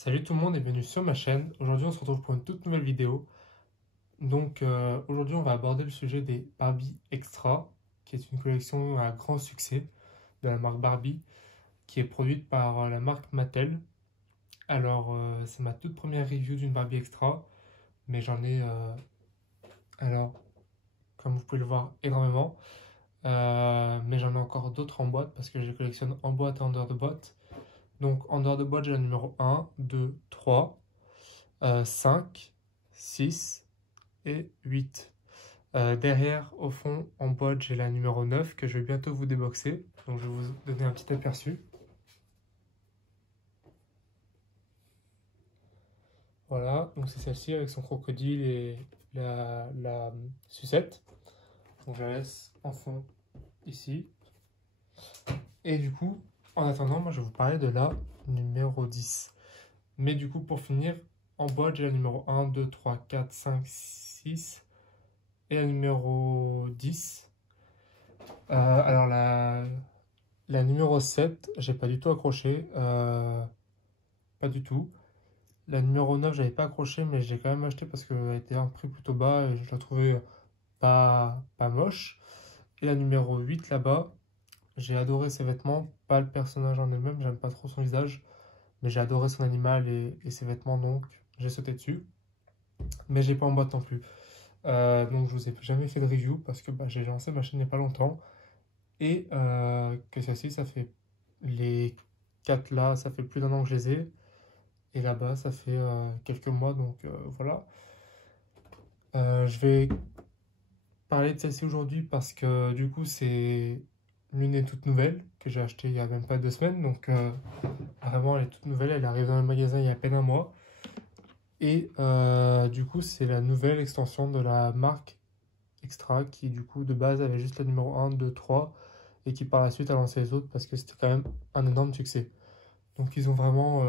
Salut tout le monde et bienvenue sur ma chaîne. Aujourd'hui on se retrouve pour une toute nouvelle vidéo. Aujourd'hui on va aborder le sujet des Barbie Extra, qui est une collection à grand succès de la marque Barbie, qui est produite par la marque Mattel. C'est ma toute première review d'une Barbie Extra, mais j'en ai, comme vous pouvez le voir, énormément. Mais j'en ai encore d'autres en boîte parce que je les collectionne en boîte et en dehors de boîte. Donc en dehors de boîte j'ai la numéro 1, 2, 3. 5, 6 et 8. Derrière, au fond, en boîte, j'ai la numéro 9 que je vais bientôt vous déboxer. Donc je vais vous donner un petit aperçu. Voilà, donc c'est celle-ci avec son crocodile et la sucette. Donc je la laisse en fond ici. Et du coup, en attendant, moi je vais vous parler de la numéro 10. Mais du coup, pour finir, en boîte, j'ai la numéro 1, 2, 3, 4, 5, 6 et la numéro 10. La numéro 7, j'ai pas du tout accroché. Pas du tout. La numéro 9, j'avais pas accroché, mais j'ai quand même acheté parce qu'elle était à un prix plutôt bas et je la trouvais pas moche. Et la numéro 8 là-bas, j'ai adoré ses vêtements, pas le personnage en elle-même, j'aime pas trop son visage, mais j'ai adoré son animal et ses vêtements, donc j'ai sauté dessus. Mais j'ai pas en boîte non plus. Donc je vous ai jamais fait de review parce que j'ai lancé ma chaîne il n'y a pas longtemps. Et que celle-ci, ça fait les 4 là, ça fait plus d'un an que je les ai. Et là-bas, ça fait quelques mois, donc voilà. Je vais parler de celle-ci aujourd'hui parce que du coup, c'est l'une des toutes nouvelles que j'ai achetée il y a même pas 2 semaines. Donc vraiment, elle est toute nouvelle, elle est arrivée dans le magasin il y a à peine un mois. Et du coup, c'est la nouvelle extension de la marque Extra qui, du coup, de base avait juste la numéro 1, 2, 3 et qui par la suite a lancé les autres parce que c'était quand même un énorme succès. Donc ils ont vraiment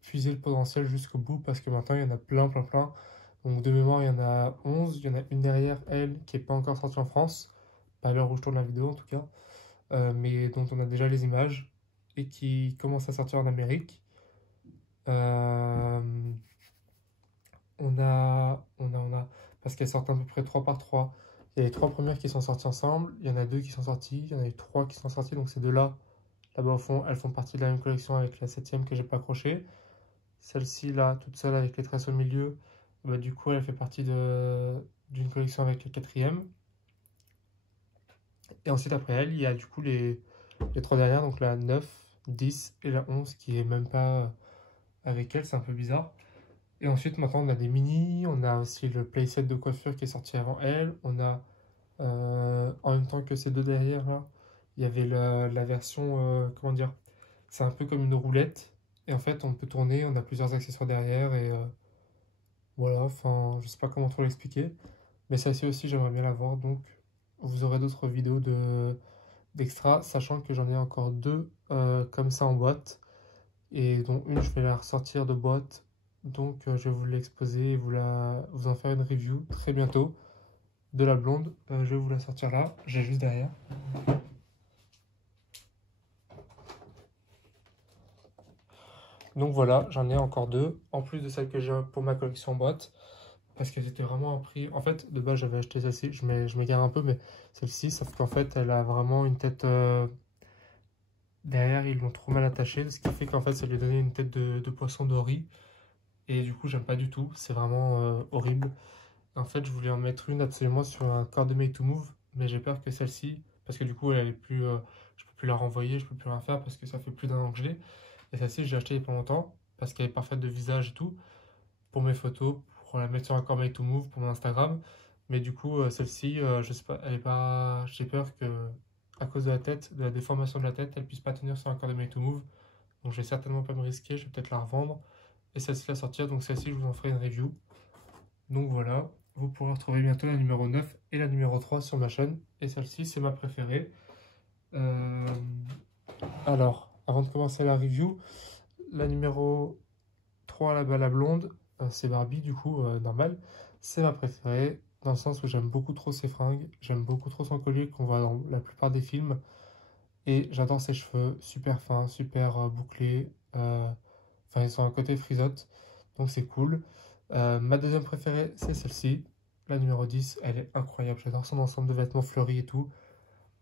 fusé le potentiel jusqu'au bout parce que maintenant il y en a plein, plein, plein. Donc de mémoire, il y en a 11. Il y en a une derrière elle qui n'est pas encore sortie en France, pas à l'heure où je tourne la vidéo en tout cas, mais dont on a déjà les images et qui commence à sortir en Amérique. Euh, parce qu'elles sortent à peu près 3 par 3. Il y a les 3 premières qui sont sorties ensemble, il y en a 2 qui sont sorties, il y en a les 3 qui sont sorties, donc ces deux-là, là-bas au fond, elles font partie de la même collection avec la 7ème que j'ai pas accrochée. Celle-ci là, toute seule avec les tresses au milieu, du coup elle fait partie d'une collection avec la 4ème. Et ensuite après elle, il y a du coup les 3 dernières, donc la 9, 10 et la 11 qui est même pas avec elle, c'est un peu bizarre. Et ensuite maintenant on a des mini, on a aussi le playset de coiffure qui est sorti avant elle, on a en même temps que ces deux derrière là, il y avait la version, comment dire, c'est un peu comme une roulette. Et en fait, on peut tourner, on a plusieurs accessoires derrière et voilà, enfin, je sais pas comment trop l'expliquer. Mais celle-ci aussi, j'aimerais bien la voir. Donc, vous aurez d'autres vidéos d'extra, sachant que j'en ai encore deux comme ça en boîte. Et dont une, je vais la ressortir de boîte. Donc, je vais vous l'exposer et vous en faire une review très bientôt. De la blonde, je vais vous la sortir là, j'ai juste derrière. Donc voilà, j'en ai encore deux, en plus de celle que j'ai pour ma collection en boîte, parce qu'elles étaient vraiment un prix. En fait, de base, j'avais acheté celle-ci, je m'égare un peu, mais celle-ci, sauf qu'en fait, elle a vraiment une tête derrière, ils l'ont trop mal attachée, ce qui fait qu'en fait, ça lui donnait une tête de poisson de riz, et du coup, j'aime pas du tout, c'est vraiment horrible. En fait, je voulais en mettre une absolument sur un corps de Make to Move, mais j'ai peur que celle-ci, parce que du coup, elle est plus, je peux plus la renvoyer, je peux plus rien faire parce que ça fait plus d'un an que je l'ai. Et celle-ci, j'ai acheté il y a pas longtemps parce qu'elle est parfaite de visage et tout, pour mes photos, pour la mettre sur un corps Make to Move, pour mon Instagram. Mais du coup, celle-ci, je sais pas, elle est pas. J'ai peur que, à cause de la tête, de la déformation de la tête, elle puisse pas tenir sur un corps de Make to Move. Donc, je vais certainement pas me risquer, je vais peut-être la revendre. Et celle-ci la sortir, donc celle-ci, je vous en ferai une review. Donc voilà, vous pourrez retrouver bientôt la numéro 9 et la numéro 3 sur ma chaîne. Et celle-ci, c'est ma préférée. Euh, Alors, avant de commencer la review, la numéro 3, là-bas, la blonde, c'est Barbie, du coup, normal. C'est ma préférée, dans le sens où j'aime beaucoup trop ses fringues, j'aime beaucoup trop son collier qu'on voit dans la plupart des films. Et j'adore ses cheveux, super fins, super bouclés. Enfin, ils sont à côté frisote, donc c'est cool. Ma deuxième préférée, c'est celle-ci. La numéro 10, elle est incroyable. J'adore son ensemble de vêtements fleuris et tout.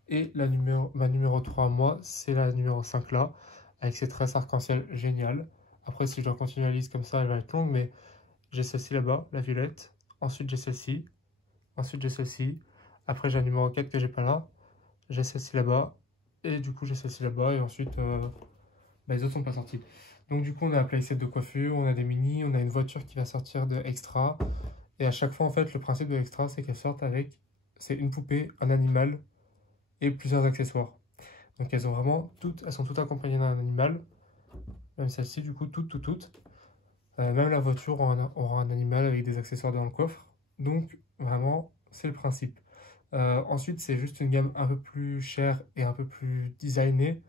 Et ma numéro 3 moi, c'est la numéro 5 là, avec ses tresses arc-en-ciel géniales. Après, si je dois continuer la liste comme ça, elle va être longue, mais j'ai celle-ci là-bas, la violette. Ensuite, j'ai celle-ci. Ensuite, j'ai celle-ci. Après, j'ai la numéro 4 que j'ai pas là. J'ai celle-ci là-bas. Et du coup, j'ai celle-ci là-bas. Et ensuite, bah, les autres sont pas sortis. Donc, du coup, on a un playset de coiffure, on a des mini, on a une voiture qui va sortir de Extra. Et à chaque fois, en fait, le principe de Extra, c'est qu'elles sortent avec. C'est une poupée, un animal et plusieurs accessoires. Donc, elles ont vraiment toutes. Elles sont toutes accompagnées d'un animal. Même celle-ci, du coup, toutes. Même la voiture aura un animal avec des accessoires dans le coffre. Donc, vraiment, c'est le principe. Ensuite, c'est juste une gamme un peu plus chère et un peu plus designée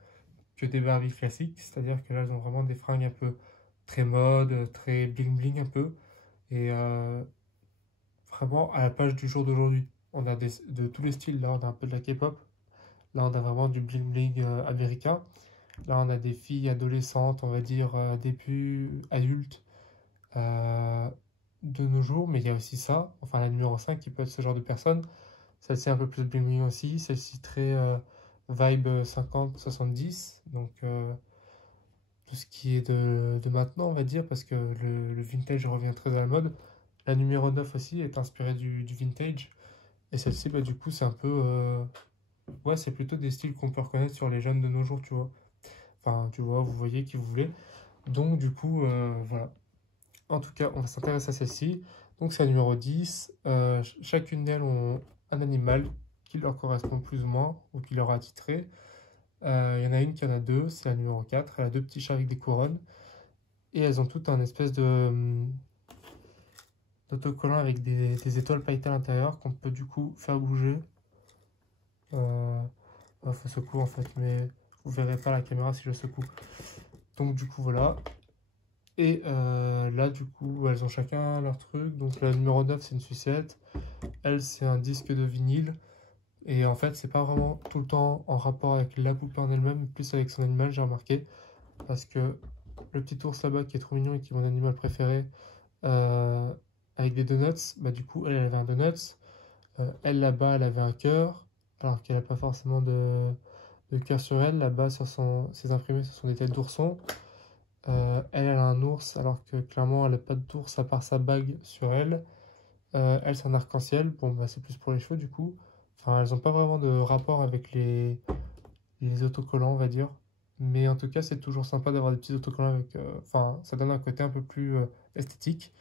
que des Barbie classiques. C'est-à-dire que là, elles ont vraiment des fringues un peu très mode, très bling bling un peu. Et vraiment à la page du jour d'aujourd'hui. On a de tous les styles. Là, on a un peu de la K-pop. Là, on a vraiment du bling bling américain. Là, on a des filles adolescentes, on va dire début adultes euh, de nos jours. Mais il y a aussi ça, enfin la numéro 5 qui peut être ce genre de personne. Celle-ci un peu plus bling bling aussi. Celle-ci très vibe 50-70. Donc tout ce qui est de maintenant, on va dire, parce que le vintage revient très à la mode. La numéro 9 aussi est inspirée du vintage. Et celle-ci, bah, du coup, c'est un peu. Ouais, c'est plutôt des styles qu'on peut reconnaître sur les jeunes de nos jours, tu vois. Enfin, tu vois, vous voyez qui vous voulez. Donc, du coup, voilà. En tout cas, on va s'intéresser à celle-ci. Donc, c'est la numéro 10. Chacune d'elles ont un animal qui leur correspond plus ou moins, ou qui leur a attitré. Il y en a une qui en a deux, c'est la numéro 4. Elle a deux petits chats avec des couronnes. Et elles ont toutes un espèce d'autocollant avec des étoiles pailletées à l'intérieur qu'on peut du coup faire bouger. Ça secoue en fait, mais vous verrez pas la caméra si je secoue. Donc du coup voilà. Et là du coup elles ont chacun leur truc. Donc la numéro 9 c'est une sucette. Elle c'est un disque de vinyle. Et en fait c'est pas vraiment tout le temps en rapport avec la poupée en elle-même, mais plus avec son animal j'ai remarqué. Parce que le petit ours là-bas qui est trop mignon et qui est mon animal préféré, euh, avec des donuts, bah du coup elle avait un donut. Elle là-bas elle avait un cœur, alors qu'elle n'a pas forcément de cœur sur elle. Là-bas sur ses imprimés ce sont des têtes d'ourson. Elle a un ours alors que clairement elle n'a pas d'ours à part sa bague sur elle. Elle c'est un arc-en-ciel, bon bah c'est plus pour les cheveux du coup. Enfin elles n'ont pas vraiment de rapport avec les autocollants on va dire. Mais en tout cas c'est toujours sympa d'avoir des petits autocollants avec... Enfin ça donne un côté un peu plus esthétique.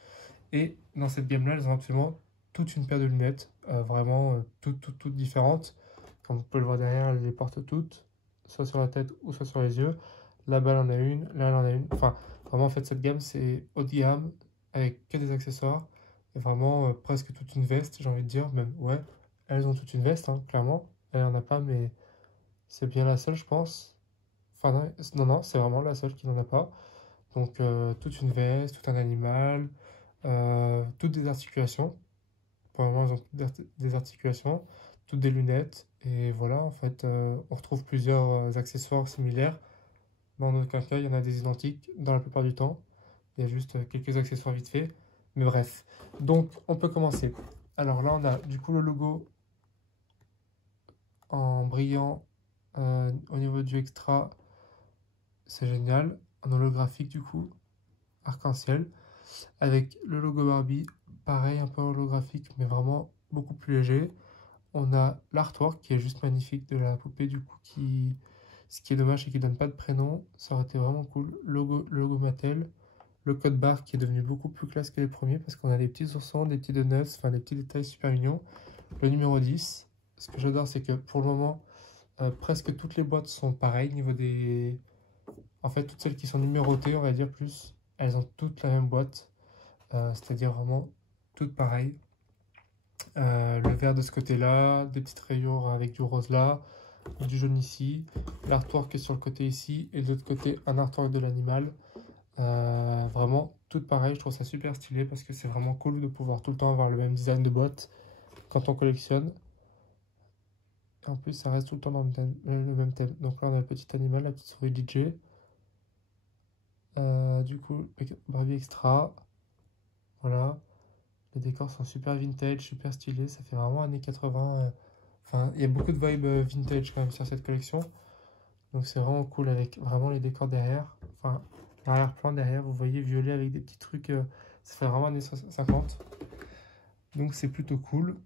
Et dans cette gamme-là, elles ont absolument toute une paire de lunettes, vraiment toutes différentes. Comme vous pouvez le voir derrière, elles les portent toutes, soit sur la tête ou soit sur les yeux. Là-bas, elle en a une, là, elle en a une. Enfin, vraiment, en fait, cette gamme, c'est haut de gamme, avec que des accessoires, et vraiment presque toute une veste, j'ai envie de dire. Même, ouais, elles ont toute une veste, hein, clairement. Elle en a pas, mais c'est bien la seule, je pense. Enfin, non, non, c'est vraiment la seule qui n'en a pas. Donc, toute une veste, tout un animal, toutes des articulations. Pour le moment, elles ont toutes des articulations, toutes des lunettes. Et voilà, en fait, on retrouve plusieurs accessoires similaires. Dans aucun cas, il y en a des identiques dans la plupart du temps. Il y a juste quelques accessoires vite fait. Mais bref. Donc, on peut commencer. Alors là, on a du coup le logo en brillant au niveau du extra. C'est génial. En holographique, du coup, arc-en-ciel. Avec le logo Barbie, pareil, un peu holographique, mais vraiment beaucoup plus léger. On a l'artwork qui est juste magnifique de la poupée, du coup, ce qui est dommage, c'est qu'il donne pas de prénom. Ça aurait été vraiment cool. Le logo Mattel. Le code barre qui est devenu beaucoup plus classe que les premiers parce qu'on a des petits oursons, des petits donuts, enfin des petits détails super mignons. Le numéro 10. Ce que j'adore, c'est que pour le moment, presque toutes les boîtes sont pareilles niveau des... En fait, toutes celles qui sont numérotées, on va dire plus, elles ont toutes la même boîte. C'est-à-dire vraiment toutes pareilles. Le vert de ce côté-là, des petites rayures avec du rose là, du jaune ici, l'artwork est sur le côté ici, et de l'autre côté un artwork de l'animal. Vraiment toutes pareilles, je trouve ça super stylé parce que c'est vraiment cool de pouvoir tout le temps avoir le même design de boîte quand on collectionne. Et en plus ça reste tout le temps dans le même thème. Donc là on a le petit animal, la petite souris DJ. du coup, Barbie Extra. Voilà. Les décors sont super vintage, super stylés. Ça fait vraiment années 80. Enfin, il y a beaucoup de vibes vintage quand même sur cette collection. Donc c'est vraiment cool avec vraiment les décors derrière. Enfin, l'arrière-plan derrière, vous voyez violet avec des petits trucs. Ça fait vraiment années 50. Donc c'est plutôt cool.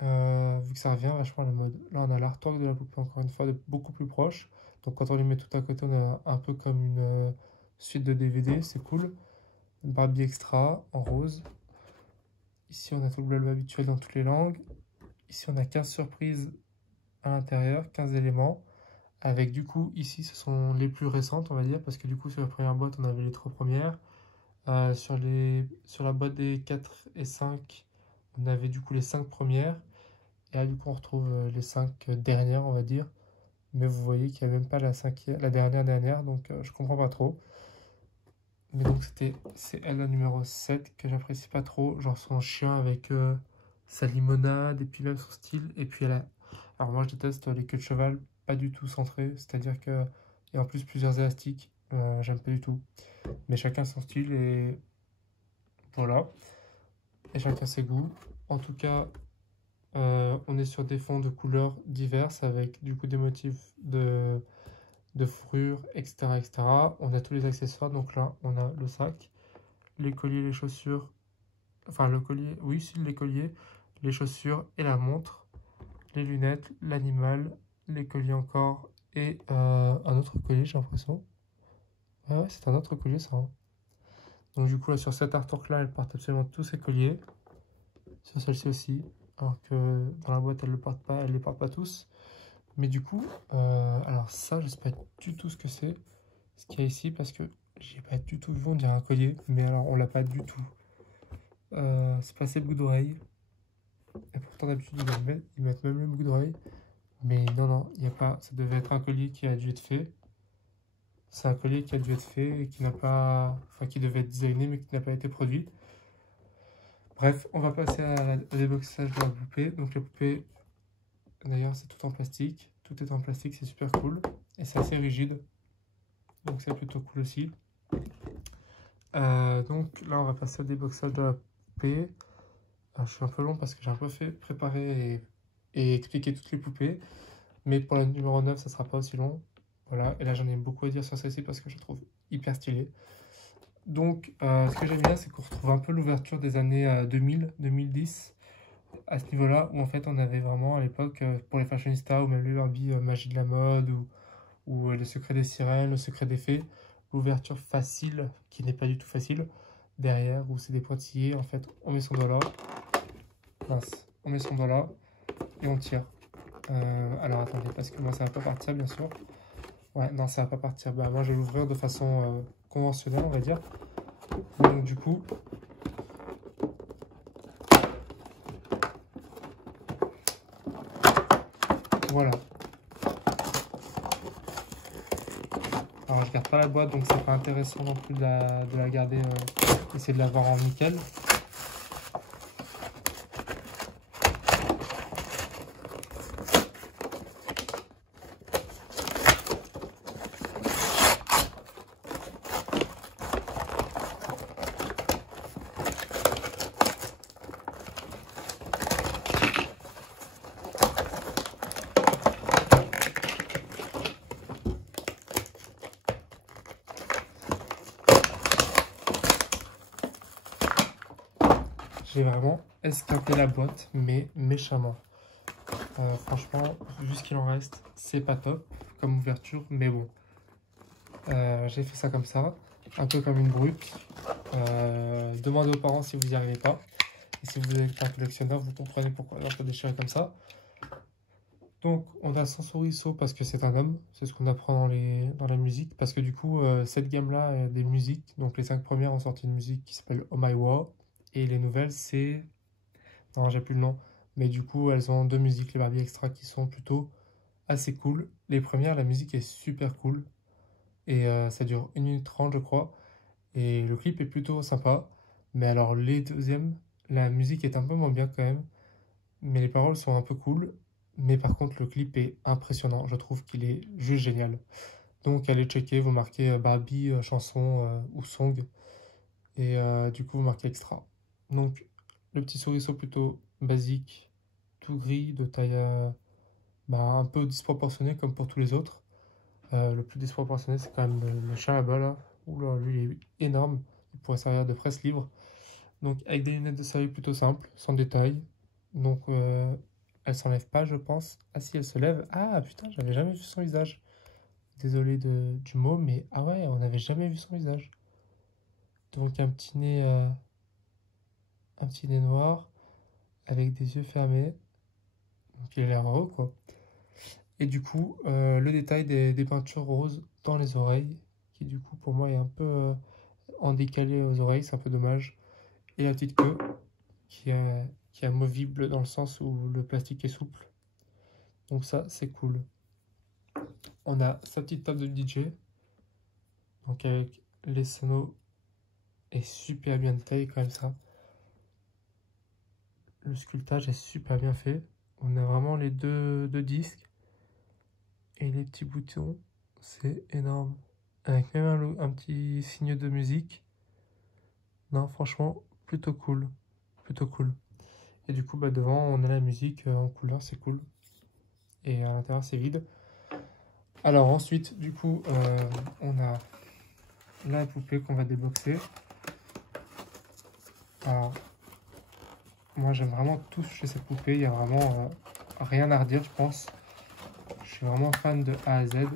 Vu que ça revient vachement à la mode. Là, on a l'artwork de la poupée, encore une fois, de beaucoup plus proche. Donc quand on les met tout à côté, on a un peu comme une suite de DVD. C'est cool. Barbie Extra en rose. Ici, on a tout le blabla habituel dans toutes les langues. Ici, on a 15 surprises à l'intérieur, 15 éléments. Avec du coup, ici, ce sont les plus récentes, on va dire, parce que du coup, sur la première boîte, on avait les 3 premières. Sur la boîte des 4 et 5, on avait du coup les 5 premières. Et là, du coup, on retrouve les 5 dernières, on va dire. Mais vous voyez qu'il n'y a même pas la dernière, donc je comprends pas trop. Mais donc, c'est elle la numéro 7 que j'apprécie pas trop. Genre son chien avec sa limonade, et puis même son style. Et puis alors moi, je déteste les queues de cheval, pas du tout centrées. C'est-à-dire que, et en plus, plusieurs élastiques. J'aime pas du tout. Mais chacun son style, et voilà. Et chacun ses goûts. En tout cas, on est sur des fonds de couleurs diverses avec du coup des motifs de fourrure, etc., etc. On a tous les accessoires. Donc là, on a le sac, les colliers, les chaussures. Enfin, le collier, oui, si, les colliers, les chaussures et la montre, les lunettes, l'animal, les colliers encore et un autre collier, j'ai l'impression. Ah ouais, c'est un autre collier, ça, hein. Donc du coup, là, sur cette artwork-là, elle porte absolument tous ses colliers. Sur celle-ci aussi. Alors que dans la boîte, elle les porte pas tous. Mais du coup, alors ça, je sais pas du tout ce que c'est, ce qu'il y a ici, parce que j'ai pas du tout vu, on dirait un collier, mais alors on l'a pas du tout. C'est pas ces boucles d'oreilles. Et pourtant, d'habitude, ils mettent même les boucles d'oreilles. Mais non, non, il n'y a pas. Ça devait être un collier qui a dû être fait. C'est un collier qui a dû être fait et qui n'a pas. Enfin, qui devait être designé, mais qui n'a pas été produit. Bref, on va passer au déboxage de la poupée. Donc, la poupée, d'ailleurs, c'est tout en plastique. Tout est en plastique, c'est super cool. Et c'est assez rigide. Donc, c'est plutôt cool aussi. Donc, là, on va passer au déboxage de la poupée. Alors, je suis un peu long parce que j'ai un peu fait préparer et expliquer toutes les poupées. Mais pour la numéro 9, ça sera pas aussi long. Voilà, et là j'en ai beaucoup à dire sur celle-ci parce que je la trouve hyper stylée. Donc, ce que j'aime bien, c'est qu'on retrouve un peu l'ouverture des années 2000, 2010, à ce niveau-là, où en fait on avait vraiment à l'époque, pour les fashionistas, ou même les Barbie Magie de la mode, ou Le Secret des Sirènes, Le Secret des Fées, l'ouverture facile, qui n'est pas du tout facile, derrière, où c'est des pointillés, en fait, on met son doigt là, mince, on met son doigt là, et on tire. Alors attendez, parce que moi ça va pas partir, bien sûr. Ouais, non, ça va pas partir. Bah, moi, je vais l'ouvrir de façon conventionnelle, on va dire. Donc, du coup, voilà. Alors, je garde pas la boîte, donc c'est pas intéressant non plus de la garder, essayer de la voir en nickel. J'ai vraiment esquinté la boîte, mais méchamment. Franchement, vu ce qu'il en reste, c'est pas top comme ouverture, mais bon. J'ai fait ça comme ça, un peu comme une brute. Demandez aux parents si vous n'y arrivez pas. Et si vous êtes un collectionneur, vous comprenez pourquoi on peut déchirer comme ça. Donc, on a Sansoriso parce que c'est un homme. C'est ce qu'on apprend dans la musique. Parce que du coup, cette gamme-là a des musiques. Donc, les 5 premières ont sorti une musique qui s'appelle Oh My War. Et les nouvelles, c'est... Non, j'ai plus le nom. Mais du coup, elles ont 2 musiques, les Barbie Extra, qui sont plutôt assez cool. Les premières, la musique est super cool. Et ça dure 1 minute 30, je crois. Et le clip est plutôt sympa. Mais alors, les deuxièmes, la musique est un peu moins bien quand même. Mais les paroles sont un peu cool. Mais par contre, le clip est impressionnant. Je trouve qu'il est juste génial. Donc allez checker, vous marquez Barbie, chanson ou song, et du coup vous marquez extra. Donc le petit souriceau plutôt basique, tout gris, de taille un peu disproportionnée comme pour tous les autres. Le plus disproportionné c'est quand même le chien là-bas là. Oula, lui il est énorme, il pourrait servir de presse libre. Donc avec des lunettes de soleil plutôt simples, sans détail. Donc elle s'enlève pas je pense. Ah si elle se lève. Ah putain j'avais jamais vu son visage. Désolé du mot mais ah ouais on n'avait jamais vu son visage. Donc un petit nez noir avec des yeux fermés. Donc il a l'air heureux quoi. Et du coup le détail des peintures roses dans les oreilles qui du coup pour moi est un peu en décalé aux oreilles, c'est un peu dommage. Et la petite queue qui est amovible dans le sens où le plastique est souple. Donc ça, c'est cool. On a sa petite table de DJ, donc avec les sonos est super bien détaillé quand même ça. Le sculptage est super bien fait. On a vraiment les deux disques et les petits boutons, c'est énorme. Avec même un petit signe de musique. Non, franchement, plutôt cool. Plutôt cool. Et du coup, devant, on a la musique en couleur, c'est cool. Et à l'intérieur, c'est vide. Alors ensuite, du coup, on a la poupée qu'on va déboxer. Alors, moi j'aime vraiment tout chez cette poupée, il n'y a vraiment rien à redire, je pense. Je suis vraiment fan de A à Z.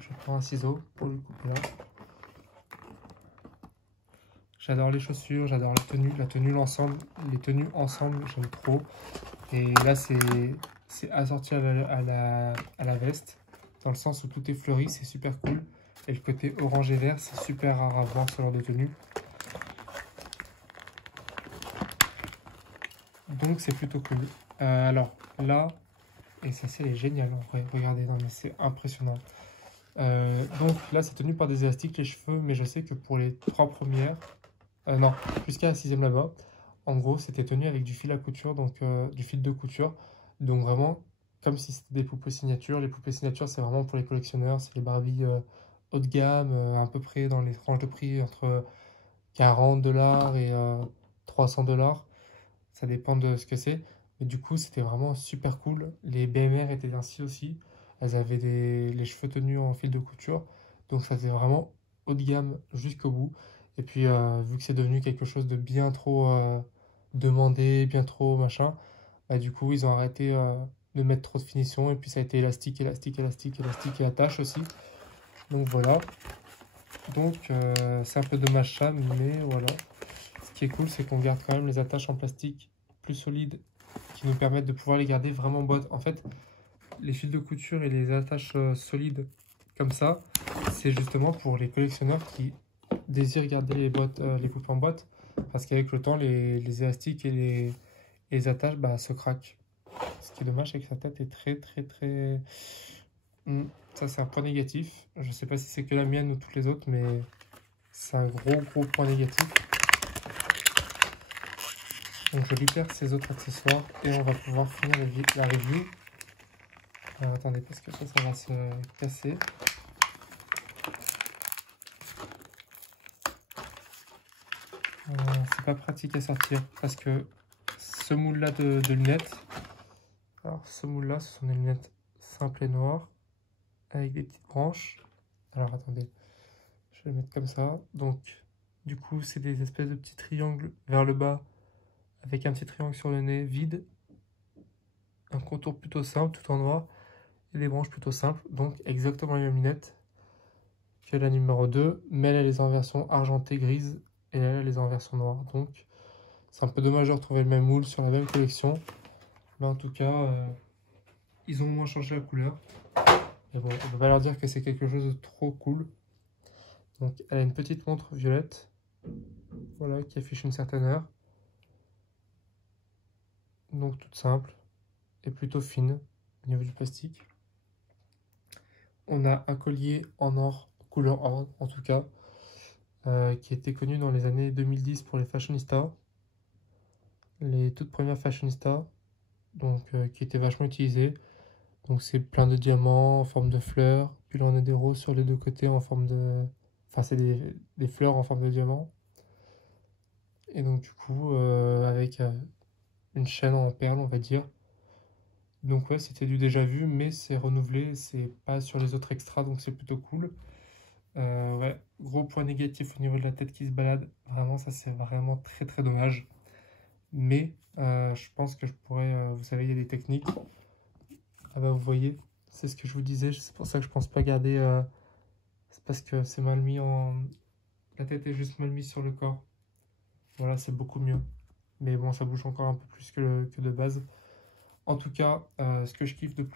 Je prends un ciseau pour le couper là. J'adore les chaussures, j'adore la tenue, l'ensemble. Les tenues ensemble, j'aime trop. Et là, c'est assorti à la veste, dans le sens où tout est fleuri, c'est super cool. Et le côté orange et vert, c'est super rare à voir ce genre de tenue. Donc c'est plutôt cool. Alors là, et ça c'est génial en vrai, regardez, non mais c'est impressionnant. Donc là c'est tenu par des élastiques les cheveux, mais je sais que pour les 3 premières, non, jusqu'à la 6e là-bas, en gros c'était tenu avec du fil à couture, donc du fil de couture. Donc vraiment comme si c'était des poupées signature. Les poupées signature c'est vraiment pour les collectionneurs, c'est les Barbie haut de gamme, à peu près dans les tranches de prix entre 40 $ et 300 $. Ça dépend de ce que c'est. Mais du coup, c'était vraiment super cool. Les BMR étaient ainsi aussi. Elles avaient les cheveux tenus en fil de couture. Donc ça faisait vraiment haut de gamme jusqu'au bout. Et puis, vu que c'est devenu quelque chose de bien trop demandé, bien trop machin, du coup, ils ont arrêté de mettre trop de finition. Et puis, ça a été élastique, élastique, élastique, élastique et attache aussi. Donc voilà. Donc, c'est un peu dommage ça, mais voilà. Ce qui est cool, c'est qu'on garde quand même les attaches en plastique plus solides qui nous permettent de pouvoir les garder vraiment boîte. En fait, les fils de couture et les attaches solides comme ça, c'est justement pour les collectionneurs qui désirent garder les boîtes, les poupées en boîte, parce qu'avec le temps, les élastiques et les attaches se craquent. Ce qui est dommage, c'est que sa tête est très, très, très... Ça, c'est un point négatif. Je sais pas si c'est que la mienne ou toutes les autres, mais c'est un gros, gros point négatif. Donc je libère ces autres accessoires et on va pouvoir finir la review. Attendez, parce que ça va se casser. C'est pas pratique à sortir parce que ce moule là de lunettes, alors ce moule là ce sont des lunettes simples et noires avec des petites branches. Alors attendez, je vais le mettre comme ça. Donc du coup c'est des espèces de petits triangles vers le bas avec un petit triangle sur le nez vide, un contour plutôt simple tout en noir et des branches plutôt simples. Donc exactement les mêmes lunettes que la numéro 2, mais elle les a en version argentée grise et elle les a en version noire. Donc c'est un peu dommage de retrouver le même moule sur la même collection. Mais en tout cas, ils ont au moins changé la couleur. Et bon, on ne peut pas leur dire que c'est quelque chose de trop cool. Donc elle a une petite montre violette, voilà, qui affiche une certaine heure. Donc toute simple et plutôt fine au niveau du plastique. On a un collier en or, couleur or en tout cas, qui était connu dans les années 2010 pour les fashionistas. Les toutes premières fashionistas, donc qui étaient vachement utilisées. Donc c'est plein de diamants en forme de fleurs. Puis là on a des roses sur les deux côtés en forme de... Enfin c'est des fleurs en forme de diamant. Et donc du coup avec une chaîne en perles on va dire. Donc ouais c'était du déjà vu mais c'est renouvelé, c'est pas sur les autres extras donc c'est plutôt cool. Ouais, gros point négatif au niveau de la tête qui se balade. Vraiment ça c'est vraiment très très dommage. Mais je pense que je pourrais... vous savez il y a des techniques. Ah bah vous voyez, c'est ce que je vous disais, c'est pour ça que je pense pas garder... c'est parce que c'est mal mis en... La tête est juste mal mise sur le corps. Voilà, c'est beaucoup mieux. Mais bon, ça bouge encore un peu plus que de base. En tout cas, ce que je kiffe le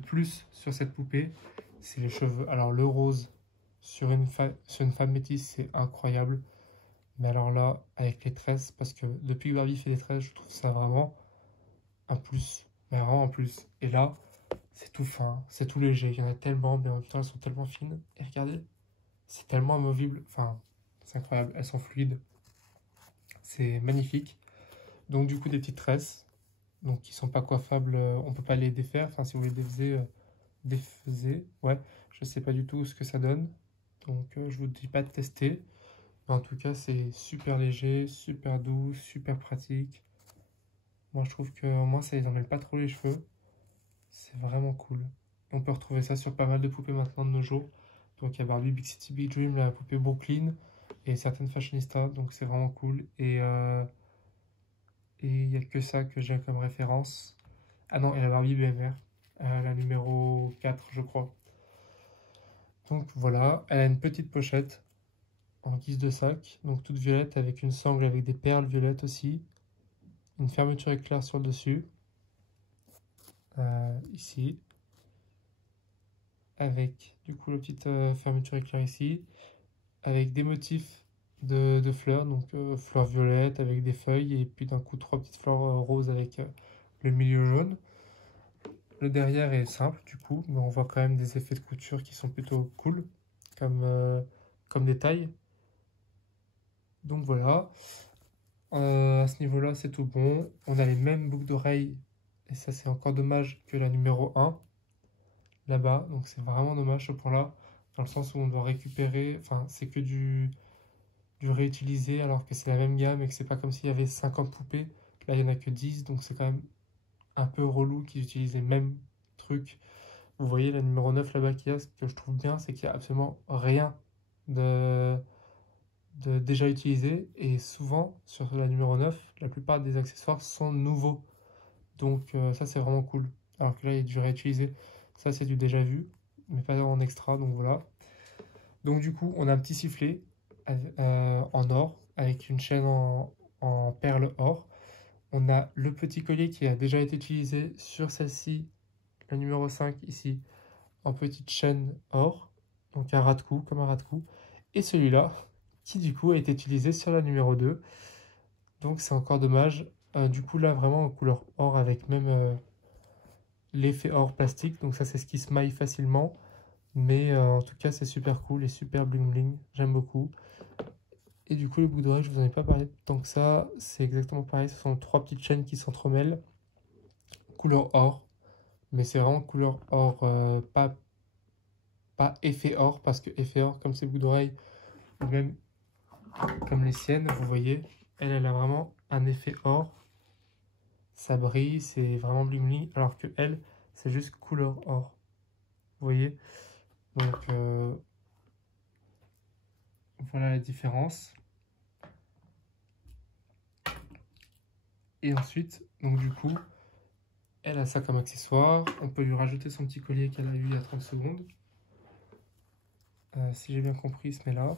plus sur cette poupée, c'est les cheveux. Alors le rose sur sur une femme métisse, c'est incroyable. Mais alors là, avec les tresses, parce que depuis que Barbie fait des tresses, je trouve ça vraiment un plus. Mais vraiment un plus. Et là, c'est tout fin, c'est tout léger. Il y en a tellement, mais en même temps, elles sont tellement fines. Et regardez, c'est tellement amovible. Enfin, c'est incroyable. Elles sont fluides. C'est magnifique. Donc, du coup, des petites tresses. Donc, qui sont pas coiffables. On peut pas les défaire. Enfin, si vous les défaisez. Ouais, je sais pas du tout ce que ça donne. Donc, je vous dis pas de tester. Mais en tout cas, c'est super léger, super doux, super pratique. Moi, je trouve que au moins, ça les emmêle pas trop les cheveux. C'est vraiment cool. On peut retrouver ça sur pas mal de poupées maintenant de nos jours. Donc il y a Barbie, Big City, Big Dream, la poupée Brooklyn et certaines fashionistas. Donc c'est vraiment cool. Et il n'y a que ça que j'ai comme référence. Ah non, et la Barbie BMR, la numéro 4 je crois. Donc voilà, elle a une petite pochette en guise de sac. Donc toute violette avec une sangle avec des perles violettes aussi. Une fermeture éclair sur le dessus. Ici. Avec du coup la petite fermeture éclair ici, avec des motifs de fleurs, donc fleurs violettes avec des feuilles, et puis d'un coup trois petites fleurs roses avec le milieu jaune. Le derrière est simple du coup, mais on voit quand même des effets de couture qui sont plutôt cool, comme détail. Donc voilà, à ce niveau-là c'est tout bon. On a les mêmes boucles d'oreilles, et ça c'est encore dommage que la numéro 1, là-bas, donc c'est vraiment dommage ce point-là, dans le sens où on doit récupérer, enfin c'est que du réutilisé alors que c'est la même gamme et que c'est pas comme s'il y avait 50 poupées, là il y en a que 10 donc c'est quand même un peu relou qu'ils utilisent les mêmes trucs. Vous voyez la numéro 9 là-bas qu'il y a, ce que je trouve bien c'est qu'il y a absolument rien de, de déjà utilisé et souvent sur la numéro 9 la plupart des accessoires sont nouveaux, donc ça c'est vraiment cool, alors que là il y a du réutilisé, ça c'est du déjà vu mais pas en extra, donc voilà. Donc du coup on a un petit sifflet en or avec une chaîne en perles or. On a le petit collier qui a déjà été utilisé sur celle-ci, la numéro 5 ici, en petite chaîne or, donc un ras de cou, comme un ras de cou. Et celui-là, qui du coup a été utilisé sur la numéro 2. Donc c'est encore dommage. Du coup là vraiment en couleur or avec même l'effet or plastique. Donc ça c'est ce qui se maille facilement. Mais en tout cas c'est super cool et super bling bling. J'aime beaucoup. Et du coup les boucles d'oreilles je vous en ai pas parlé tant que ça. C'est exactement pareil. Ce sont trois petites chaînes qui s'entremêlent. Couleur or. Mais c'est vraiment couleur or, pas effet or, parce que effet or, comme ces boucles d'oreilles, ou même comme les siennes, vous voyez, elle a vraiment un effet or. Ça brille, c'est vraiment bling bling, alors que elle, c'est juste couleur or. Vous voyez? Donc, voilà la différence. Et ensuite, donc du coup, elle a ça comme accessoire. On peut lui rajouter son petit collier qu'elle a eu il y a 30 secondes. Si j'ai bien compris, il se met là.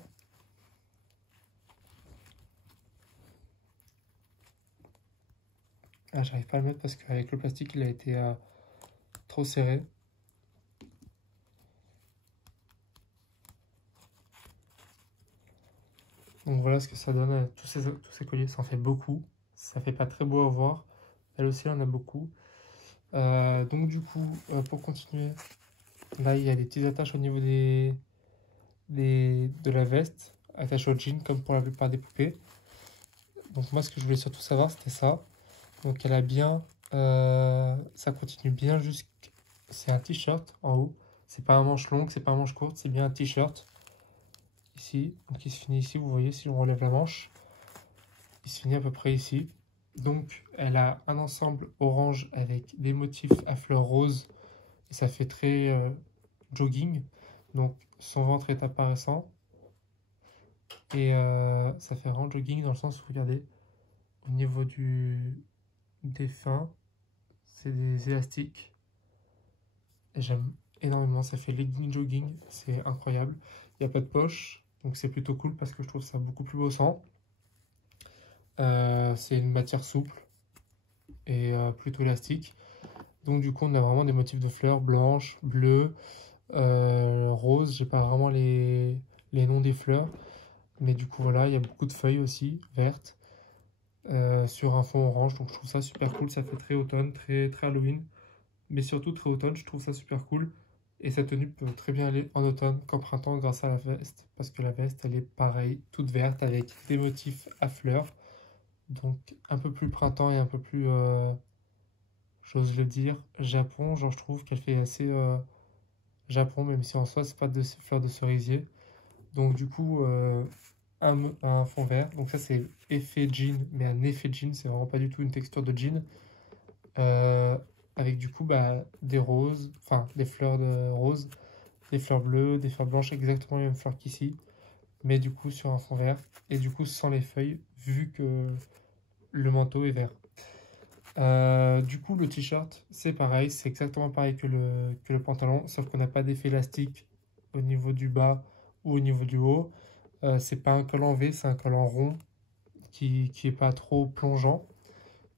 Ah, j'arrive pas à le mettre parce qu'avec le plastique, il a été trop serré. Donc voilà ce que ça donne, tous ces colliers, ça en fait beaucoup. Ça fait pas très beau à voir. Elle aussi, elle en a beaucoup. Donc du coup, pour continuer, là, il y a des petites attaches au niveau de la veste, attachées au jean, comme pour la plupart des poupées. Donc moi, ce que je voulais surtout savoir, c'était ça. Donc elle a bien Ça continue bien jusqu'à... C'est un t-shirt en haut. C'est pas un manche longue, c'est pas un manche courte, c'est bien un t-shirt. Ici, donc il se finit ici, vous voyez, si on relève la manche. Il se finit à peu près ici. Donc elle a un ensemble orange avec des motifs à fleurs roses. Et ça fait très jogging. Donc son ventre est apparaissant. Et ça fait vraiment jogging dans le sens où, regardez, au niveau des fins, c'est des élastiques. Et j'aime énormément, ça fait legging jogging, c'est incroyable. Il n'y a pas de poche, donc c'est plutôt cool parce que je trouve ça beaucoup plus bossant. C'est une matière souple et plutôt élastique. Donc du coup on a vraiment des motifs de fleurs blanches, bleues, roses. J'ai pas vraiment les noms des fleurs. Mais du coup voilà, il y a beaucoup de feuilles aussi, vertes, sur un fond orange. Donc je trouve ça super cool, ça fait très automne, très Halloween. Mais surtout très automne, je trouve ça super cool. Et cette tenue peut très bien aller en automne qu'en printemps grâce à la veste. Parce que la veste, elle est pareille, toute verte avec des motifs à fleurs. Donc un peu plus printemps et un peu plus, j'ose le dire, Japon. Genre je trouve qu'elle fait assez Japon, même si en soi c'est pas de fleurs de cerisier. Donc du coup, un fond vert. Donc ça c'est effet jean, mais un effet jean, c'est vraiment pas du tout une texture de jean. Euh, Avec du coup bah, des roses, enfin des fleurs de roses, des fleurs bleues, des fleurs blanches, exactement les mêmes fleurs qu'ici, mais du coup sur un fond vert, et du coup sans les feuilles, vu que le manteau est vert. Du coup le t-shirt, c'est pareil, c'est exactement pareil que le pantalon, sauf qu'on n'a pas d'effet élastique au niveau du bas ou au niveau du haut. C'est pas un col en V, c'est un col en rond qui est pas trop plongeant.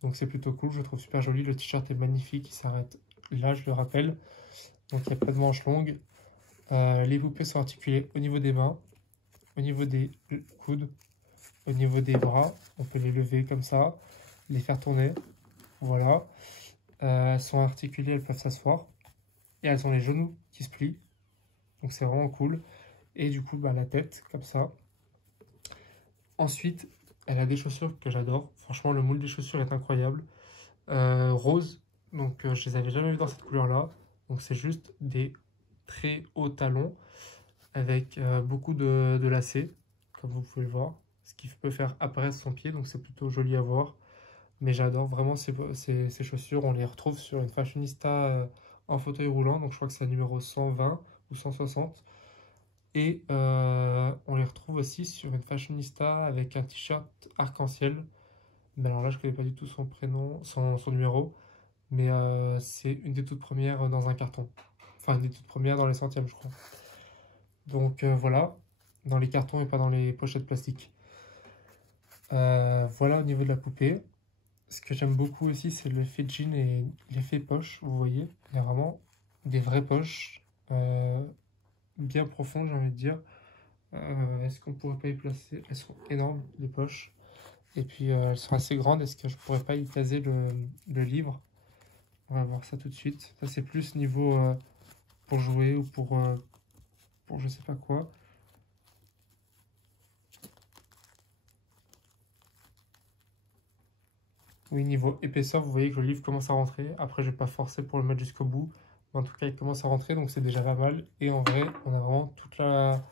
Donc c'est plutôt cool, je le trouve super joli. Le t-shirt est magnifique, il s'arrête là, je le rappelle. Donc il n'y a pas de manches longues. Les poupées sont articulées au niveau des mains, au niveau des coudes, au niveau des bras. On peut les lever comme ça, les faire tourner. Voilà. Elles sont articulées, elles peuvent s'asseoir. Et elles ont les genoux qui se plient. Donc c'est vraiment cool. Et du coup, bah, la tête, comme ça. Ensuite, elle a des chaussures que j'adore. Franchement, le moule des chaussures est incroyable. Rose, donc je les avais jamais vues dans cette couleur-là. Donc c'est juste des très hauts talons avec beaucoup de lacets, comme vous pouvez le voir. Ce qui peut faire apparaître son pied, donc c'est plutôt joli à voir. Mais j'adore vraiment ces chaussures. On les retrouve sur une fashionista en fauteuil roulant, donc je crois que c'est le numéro 120 ou 160. Et on les retrouve aussi sur une fashionista avec un t-shirt arc-en-ciel. Mais alors là, je connais pas du tout son prénom, son numéro. Mais c'est une des toutes premières dans un carton. Enfin, une des toutes premières dans les centièmes, je crois. Donc voilà, dans les cartons et pas dans les pochettes plastiques. Voilà au niveau de la poupée. Ce que j'aime beaucoup aussi, c'est l'effet jean et l'effet poche. Vous voyez, il y a vraiment des vraies poches bien profondes, j'ai envie de dire. Est-ce qu'on pourrait pas y placer? Elles sont énormes, les poches. Et puis elles sont assez grandes. Est-ce que je pourrais pas y caser le livre? On va voir ça tout de suite. Ça, c'est plus niveau pour jouer ou pour je sais pas quoi. Oui, niveau épaisseur, vous voyez que le livre commence à rentrer. Après, je vais pas forcer pour le mettre jusqu'au bout. Mais en tout cas, il commence à rentrer, donc c'est déjà pas mal. Et en vrai, on a vraiment toute la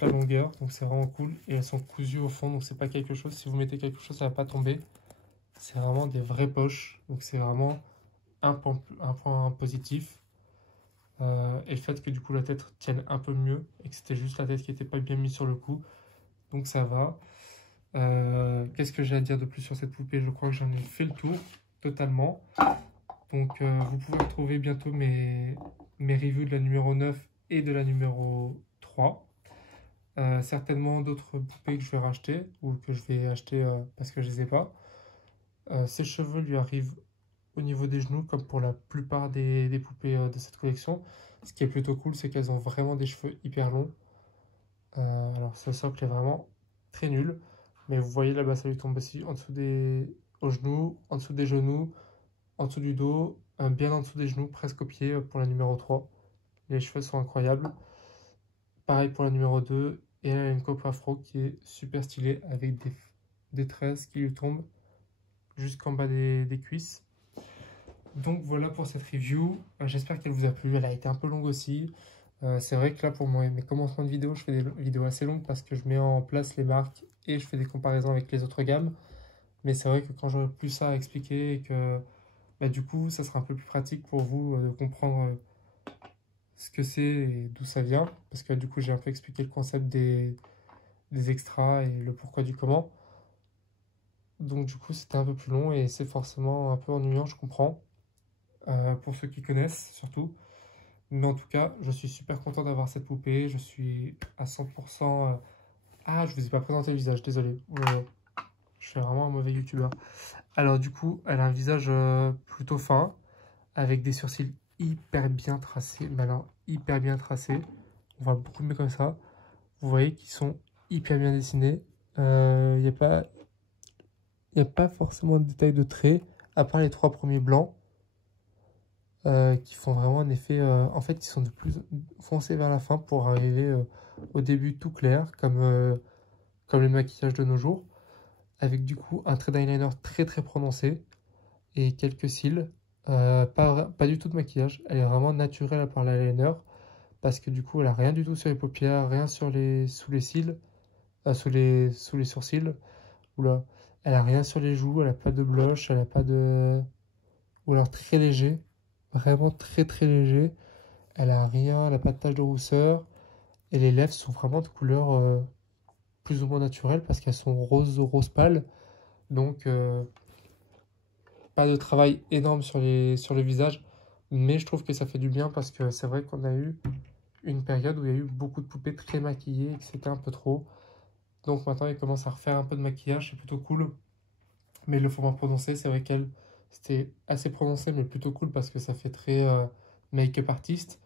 longueur, donc c'est vraiment cool. Et elles sont cousues au fond, donc c'est pas quelque chose. Si vous mettez quelque chose, ça va pas tomber. C'est vraiment des vraies poches. Donc c'est vraiment un point positif. Et le fait que du coup la tête tienne un peu mieux et que c'était juste la tête qui était pas bien mise sur le cou. Donc ça va. Qu'est-ce que j'ai à dire de plus sur cette poupée? Je crois que j'en ai fait le tour totalement. Donc vous pouvez retrouver bientôt mes reviews de la numéro 9 et de la numéro 3. Certainement d'autres poupées que je vais racheter ou que je vais acheter parce que je les ai pas. Ses cheveux lui arrivent au niveau des genoux comme pour la plupart des poupées de cette collection. Ce qui est plutôt cool, c'est qu'elles ont vraiment des cheveux hyper longs. Alors ce socle est vraiment très nul. Mais vous voyez là-bas, ça lui tombe aussi en dessous aux genoux, en dessous des genoux, en dessous du dos, bien en dessous des genoux, presque au pied pour la numéro 3. Les cheveux sont incroyables. Pareil pour la numéro 2. Et elle a une coupe afro qui est super stylée avec des tresses qui lui tombent jusqu'en bas des cuisses. Donc voilà pour cette review. J'espère qu'elle vous a plu. Elle a été un peu longue aussi. C'est vrai que là, pour mes commencements de vidéo, je fais des vidéos assez longues parce que je mets en place les marques et je fais des comparaisons avec les autres gammes. Mais c'est vrai que quand j'aurai plus ça à expliquer et que bah, du coup, ça sera un peu plus pratique pour vous de comprendre ce que c'est et d'où ça vient. Parce que du coup, j'ai un peu expliqué le concept des extras et le pourquoi du comment. Donc du coup, c'était un peu plus long et c'est forcément un peu ennuyant, je comprends. Pour ceux qui connaissent surtout. Mais en tout cas, je suis super content d'avoir cette poupée. Je suis à 100%. Ah, je vous ai pas présenté le visage, désolé. Je suis vraiment un mauvais youtubeur. Alors, du coup, elle a un visage plutôt fin, avec des sourcils hyper bien tracés. Mais alors, hyper bien tracés. On voit beaucoup mieux comme ça. Vous voyez qu'ils sont hyper bien dessinés. Il n'y a pas, y a pas forcément de détails de traits, à part les trois premiers blancs. Qui font vraiment un effet. En fait, ils sont de plus foncés vers la fin pour arriver au début tout clair, comme les maquillages de nos jours, avec du coup un trait d'eyeliner très très prononcé et quelques cils. Pas du tout de maquillage, elle est vraiment naturelle à part l'eyeliner parce que du coup elle a rien du tout sur les paupières, rien sous les cils, sous les sourcils. Oula. Elle a rien sur les joues, elle a pas de blush, elle a pas de. Ou alors très léger, vraiment très très léger. Elle a rien, elle a pas de tache de rousseur. Et les lèvres sont vraiment de couleur plus ou moins naturelle parce qu'elles sont rose pâle. Donc pas de travail énorme sur le visage. Mais je trouve que ça fait du bien parce que c'est vrai qu'on a eu une période où il y a eu beaucoup de poupées très maquillées et que c'était un peu trop. Donc maintenant, ils commencent à refaire un peu de maquillage, c'est plutôt cool. Mais le format prononcé, c'est vrai qu'elle, c'était assez prononcé, mais plutôt cool parce que ça fait très make-up artiste.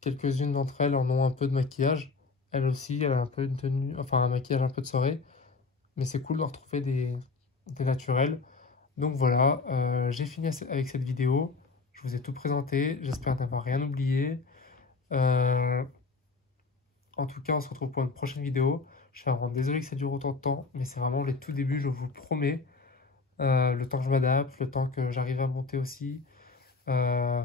Quelques-unes d'entre elles en ont un peu de maquillage. Elle aussi, elle a un peu une tenue, enfin un maquillage un peu de soirée. Mais c'est cool de retrouver des naturels. Donc voilà, j'ai fini avec cette vidéo. Je vous ai tout présenté. J'espère n'avoir rien oublié. Euh, En tout cas, on se retrouve pour une prochaine vidéo. Je suis vraiment désolé que ça dure autant de temps, mais c'est vraiment les tout débuts, je vous le promets. Le temps que je m'adapte, le temps que j'arrive à monter aussi. Euh,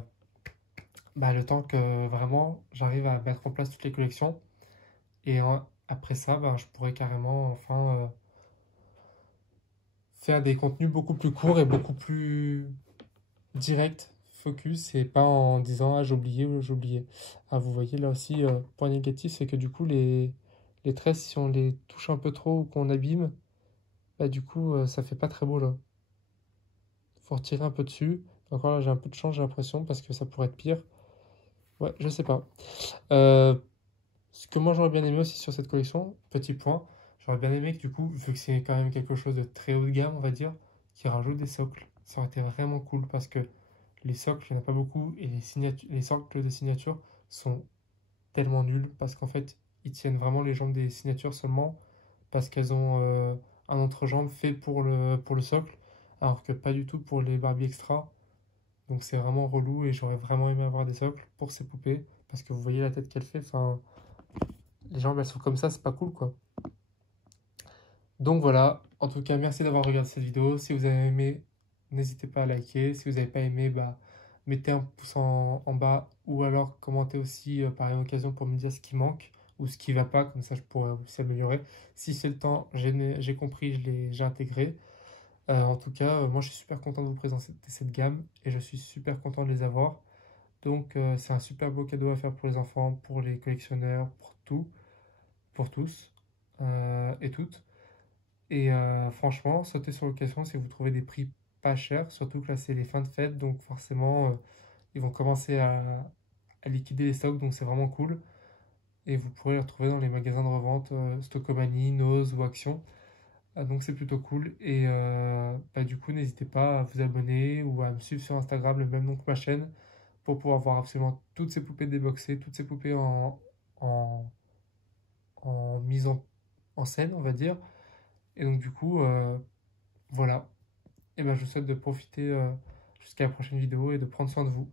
le temps que vraiment j'arrive à mettre en place toutes les collections. Et après ça, je pourrais carrément enfin faire des contenus beaucoup plus courts et beaucoup plus directs, focus, et pas en disant ah j'ai oublié ou j'ai oublié. Ah, vous voyez là aussi, point négatif, c'est que du coup les tresses, si on les touche un peu trop ou qu'on abîme, du coup ça fait pas très beau là. Faut retirer un peu dessus. Encore là j'ai un peu de chance j'ai l'impression parce que ça pourrait être pire. Ouais, je sais pas. Euh, Ce que moi j'aurais bien aimé aussi sur cette collection, petit point, j'aurais bien aimé que du coup, vu que c'est quand même quelque chose de très haut de gamme, on va dire, qu'ils rajoutent des socles. Ça aurait été vraiment cool parce que les socles, il n'y en a pas beaucoup et les socles de signature sont tellement nuls parce qu'en fait, ils tiennent vraiment les jambes des signatures seulement parce qu'elles ont un entrejambe fait pour le socle alors que pas du tout pour les Barbie Extra. Donc c'est vraiment relou et j'aurais vraiment aimé avoir des socles pour ces poupées parce que vous voyez la tête qu'elle fait, enfin les jambes elles sont comme ça, c'est pas cool quoi. Donc voilà, en tout cas merci d'avoir regardé cette vidéo. Si vous avez aimé, n'hésitez pas à liker. Si vous n'avez pas aimé, mettez un pouce en bas ou alors commentez aussi par une occasion pour me dire ce qui manque ou ce qui va pas, comme ça je pourrais aussi améliorer. Si c'est le temps, j'ai compris, j'ai intégré. En tout cas, moi je suis super content de vous présenter cette gamme et je suis super content de les avoir. Donc c'est un super beau cadeau à faire pour les enfants, pour les collectionneurs, pour tout, pour tous et toutes. Et franchement, sautez sur l'occasion si vous trouvez des prix pas chers, surtout que là c'est les fins de fête, donc forcément ils vont commencer à liquider les stocks, donc c'est vraiment cool. Et vous pourrez les retrouver dans les magasins de revente Stockomanie, Nose ou Action. Donc c'est plutôt cool. Et du coup, n'hésitez pas à vous abonner ou à me suivre sur Instagram, le même nom que ma chaîne, pour pouvoir voir absolument toutes ces poupées déboxées, toutes ces poupées en, en mise en scène, on va dire. Et donc du coup, voilà. Et je vous souhaite de profiter jusqu'à la prochaine vidéo et de prendre soin de vous.